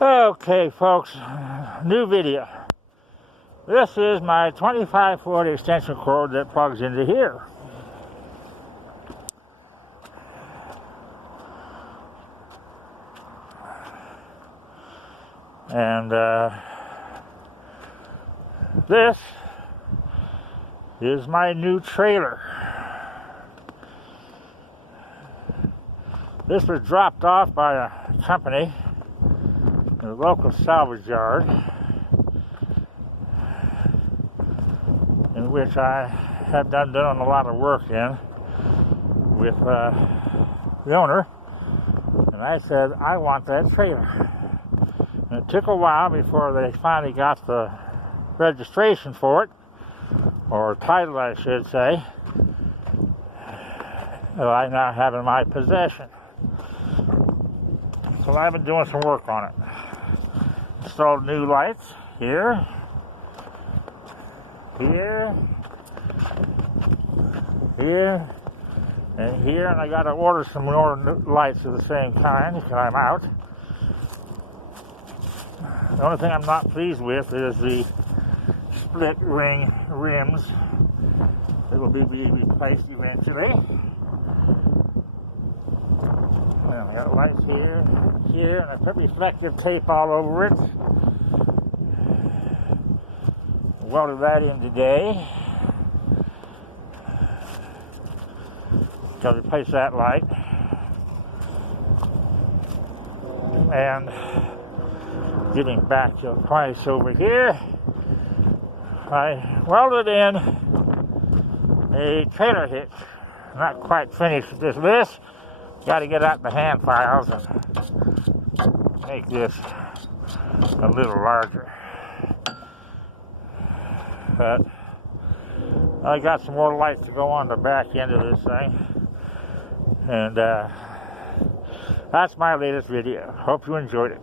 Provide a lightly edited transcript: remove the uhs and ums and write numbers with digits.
Okay, folks, new video. This is my 25-foot extension cord that plugs into here. And this is my new trailer. This was dropped off by a company in a local salvage yard, in which I have done a lot of work in with the owner, and I said, I want that trailer. And it took a while before they finally got the registration for it, or title I should say, that I now have in my possession. So I've been doing some work on it. Installed new lights here, here, here, and here, and I got to order some more lights of the same kind because I'm out. The only thing I'm not pleased with is the split ring rims that will be replaced eventually. Well, I got lights here, here, and I put reflective tape all over it. Welded that in today. Got to replace that light. And getting back to the price over here, I welded in a trailer hitch. Not quite finished with this. Got to get out the hand files and make this a little larger. But I got some more lights to go on the back end of this thing. And that's my latest video. Hope you enjoyed it.